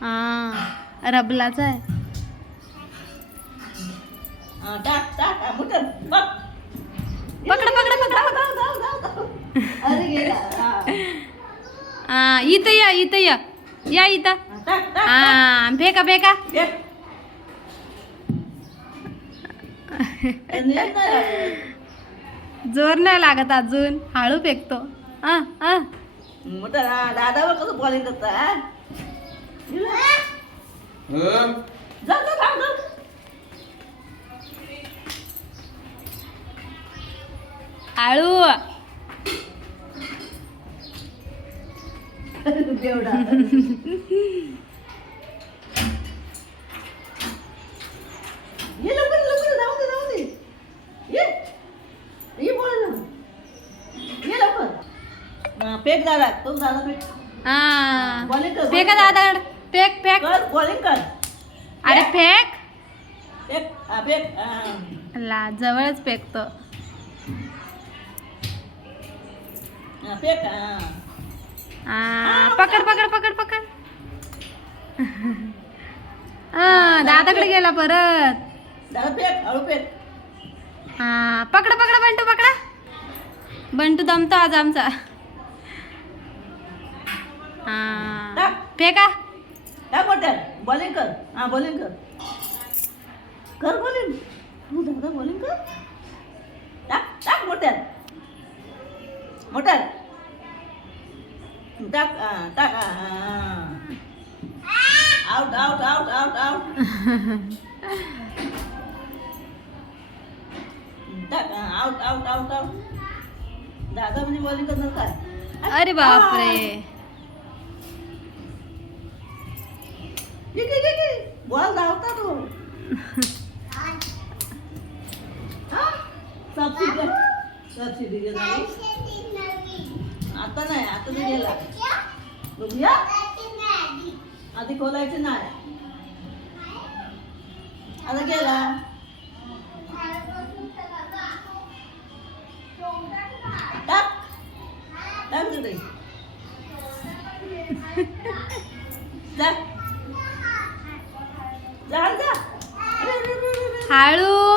हा हा रबलाचा आहे. पकडा पकडा इथं या इथं या. या इथं. हा, टाक टाक हा फेका फेका. जोर नाही लागत अजून. हळू फेकतो. हा हा मोठं हा दादावर कसं बॉलिंग करता हा? जा जा. हळू बेवडा ये लवकर लवकर जाऊ दे जाऊ दे ये ये बोल ना ये लवकर हा, फेक दादा तो दादा फेक. हा. बॉलिंग कर फेका दादाकड फेक फेक. कर बॉलिंग कर. अरे फेक? फेक? हा फेक हा. ला जवळच फेकतो. हा, फेक हा. पकड पकड पकड पकड. हा दादाकडे गेला परत. दादा फेक हळू फेक. हा पकडा पकडा बंटू पकडा. बंटू दमतो आज आमचा. हा. फेका काय मोठ्या बॉलिंग कर. हा बॉलिंग कर. कर बॉलिंग तू दादा बॉलिंग कर. टाक टाक मोठ्या मोठ्या टाक टाक out out out out out टाक आउट आउट आउट आउट दादा म्हणजे बॉलिंग करणार काय? अरे बापरे ये, ये, ये, ये. बॉल धावता तो। हा? सबसिडी सबसिडी गेला आता नाही आता नाही गेला. बघूया. आधी खोलायचं नाही. आता गेला. टाक. टाक तिकडे 哈喽。